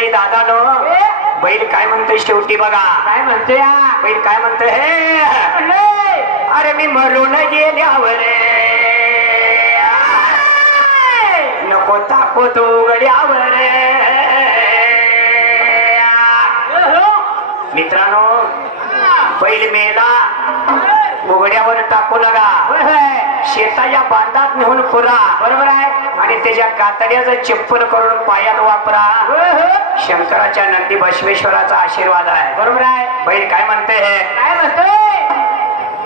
शेतकरी दादा नो बैल काय म्हणतोय शेवटी बघा काय म्हणतोय बैल काय म्हणतोय हे अरे मी मरून गेल्यावर नको ताको तो गड्यावर मित्रांनो बैल मेला उघड्यावर टाकू नका शेताच्या बांधात नेऊन पुरा बरोबर आहे आणि त्याच्या कातड्याचं चप्पल करून पायात वापरा शंकराच्या नंदी बसवेश्वराचा आशीर्वाद आहे बरोबर आहे बैल काय म्हणते हे काय म्हणतोय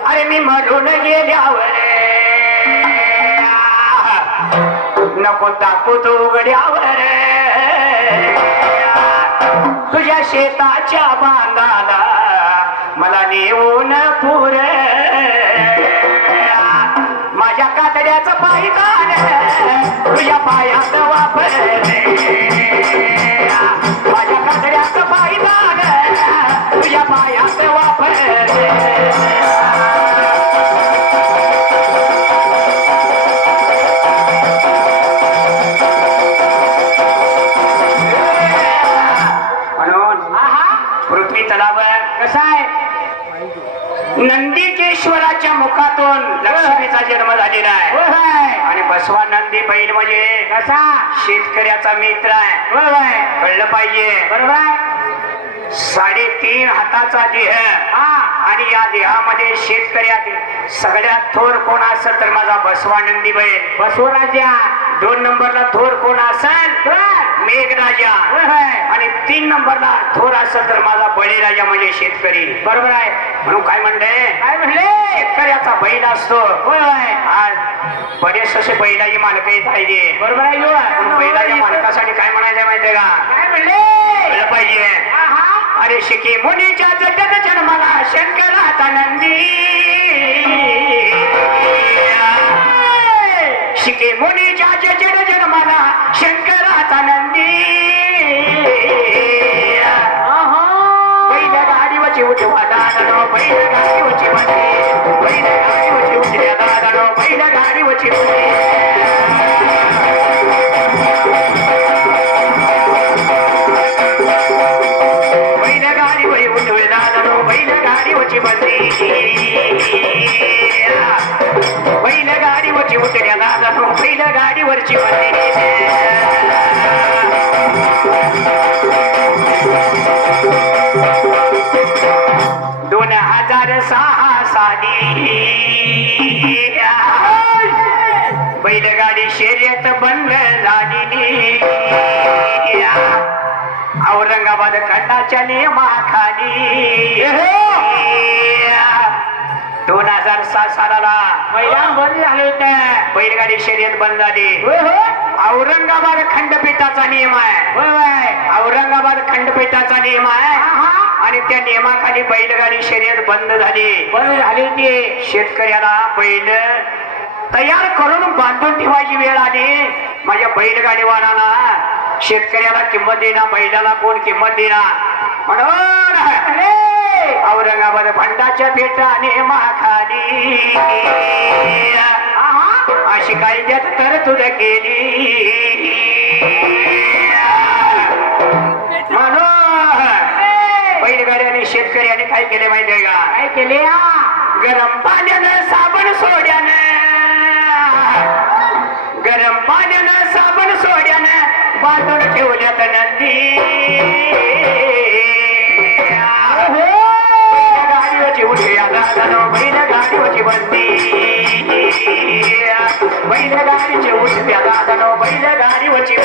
अरे मी मरून गेल्यावर नको टाकू तू उघड्यावर तुझ्या शेताच्या बांधाला मला नेऊन पुरे माझ्या कातड्याचं पायदान तुझ्या पायात वापर माझ्या कातड्याचं पायदान तुझ्या पायात वापर पृथ्वी तलावर कसा आहे नंदीकेश्वराच्या मुखातून लक्ष्मीचा जन्म झालेला आहे आणि बसवा नंदी बैल म्हणजे कसा शेतकऱ्याचा मित्र आहे कळलं पाहिजे बरोबर आहे 3.5 हाताचा देह आणि या देहामध्ये शेतकऱ्यात सगळ्यात थोर कोण असेल तर माझा बसवा नंदी बैल बसवराजा 2 नंबरला थोर कोण असेल मेघराजा आणि 3 नंबरला थोर असेल तर माझा बळीराजा म्हणजे शेतकरी बरोबर आहे म्हणून काय म्हणले शेतकऱ्याचा बैल असतो आज बरेच असे बैलाची मालक येत पाहिजे बरोबर आहे बैलाच्या मालकासाठी काय म्हणायचं माहितीये का काय म्हणले पाहिजे अरे शिके मुनीच्या जगत जन्माला शंकराचा नंदी शिके मुनीच्या जगत जन्माला शंकराचा नंदी बैल गाडीवरची उठवा दादा बैल गाडीवरची मध्ये बैल गाडीवरची उठल्या दादा बैल गाडीवरची बैलगाडीवरी उठवे दादा बैलगाडीवरची बंदी बैलगाडीवरची उठल्या दादा बैलगाडीवरची बंदी 2006 साली बैलगाडी शर्यत बंद झालेली औरंगाबाद खंडाच्या नियमाखाली 2007 सालाला मैदान बंद झालं होतं बैलगाडी शर्यत बंद झाली औरंगाबाद खंडपीठाचा नियम आहे औरंगाबाद खंडपीठाचा नियम आहे आणि त्या नियमाखाली बैलगाडी शर्यत बंद झाली होती शेतकऱ्याला बैल तयार करून बांधून ठेवायची वेळ आली माझ्या बैलगाडीवालाला शेतकऱ्याला किंमत देणार बैलाला कोण किंमत देणार म्हणून औरंगाबाद खंडाच्या पेटाने माखाली अशी कायद्यात तरतूद केली म्हणून बैलगाड्याने शेतकऱ्याने काय केले माहितीये का काय केले गरम पाण्यानं साबण सोड्यानं गरम पाण्यानं साबण सोड्यानं बांधून ठेवल्यात नंदी बैलगाडीवरची उठ्या दादा बैलगाडीवरची बंदी बैलगाडीची उठ्या दादा बैलगाडीवरची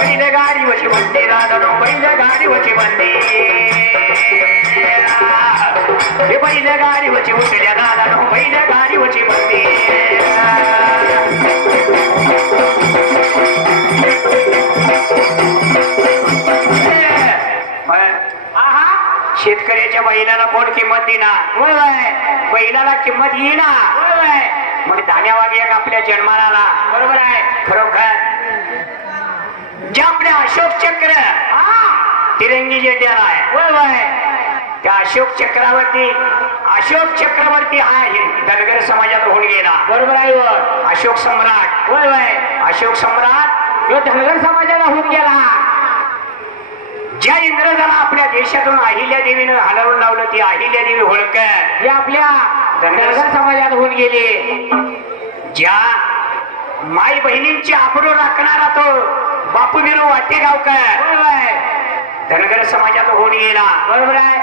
बैलगाडीवरची बंदी दादा बैलगाडीवरची बंदी हे बैलगाडीवरची उठल्या दादा बैलगाडीवरची बंदी शेतकऱ्याच्या बैलाला कोण किंमत देणार बैलाला किंमत येणार मग धान्या वाग्याक आपल्या जन्माला बरोबर आहे खरोखर जे आपले अशोक चक्र तिरंगी झेंड्याला आहे त्या अशोक चक्रावरती अशोक चक्रवर्ती हा धनगर समाजात होऊन गेला. बरोबर आहे व. अशोक सम्राट, होय होय. अशोक सम्राट ह्यो धनगर समाजाला होऊन गेला. ज्या इंग्रजाला आपल्या देशातून अहिल्या देवीनं हलवून लावलं ती अहिल्या देवी होळकर हे आपल्या धनगर समाजात होऊन गेले. ज्या माई बहिणींची आबरू राखणारा तो बापू बिरू वाटेगावकर होय होय. धनगर समाजात होऊन गेला. बरोबर आहे.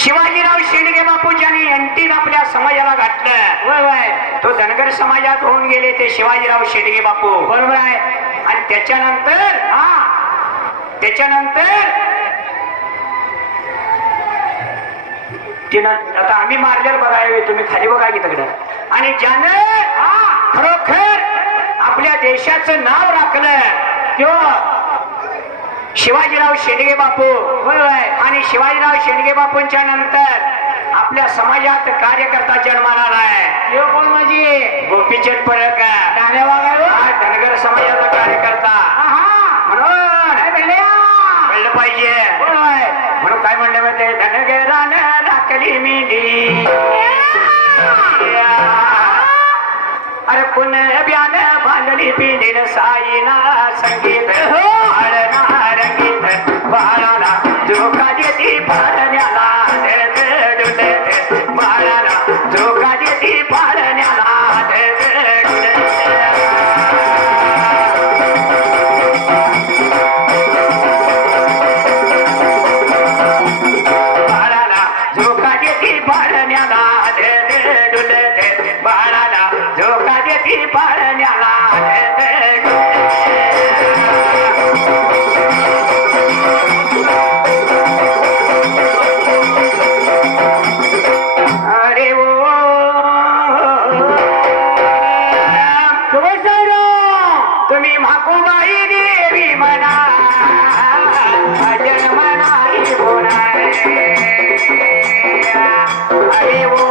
शिवाजीराव शेंडगे बापू ज्यांनी एनटीन आपल्या समाजाला घातलं होय होय. तो धनगर समाजात होऊन गेले ते शिवाजीराव शेंडगे बापू. बरोबर आहे. आणि त्याच्यानंतर तिनं आता आम्ही मारलेलं बघावे तुम्ही खाली बघा की तिकडं. आणि ज्यानं खरोखर आपल्या देशाचं नाव राखलं तो शिवाजीराव शेंडगे बापू. होय होय. आणि शिवाजीराव शेंडगे बापूंच्या नंतर आपल्या समाजात कार्यकर्ता जन्माला आलाय ह्यो कोण म्हणजे गोपीचंद परक धन्यवाद आहे व. हा धनगर समाजाचा कार्यकर्ता. म्हणून काय म्हणले? कळलं पाहिजे. होय होय. म्हणून काय म्हणलं माहिती धनगरानं राखली मिली अरे पुन ब्यान बांधली पिंडीन साईना संगीत बाळना रंगीत बाळाला धोका देती पाळण्याला बाळाला धोका देती पाळण्याला बाळाला धोका देती पाळण्याला बाळाला धोका देती पाळण्याला अरे ओ तुम्ही म्हाकुबाई देवी म्हणा जन्म नाही होणार. अरे ओ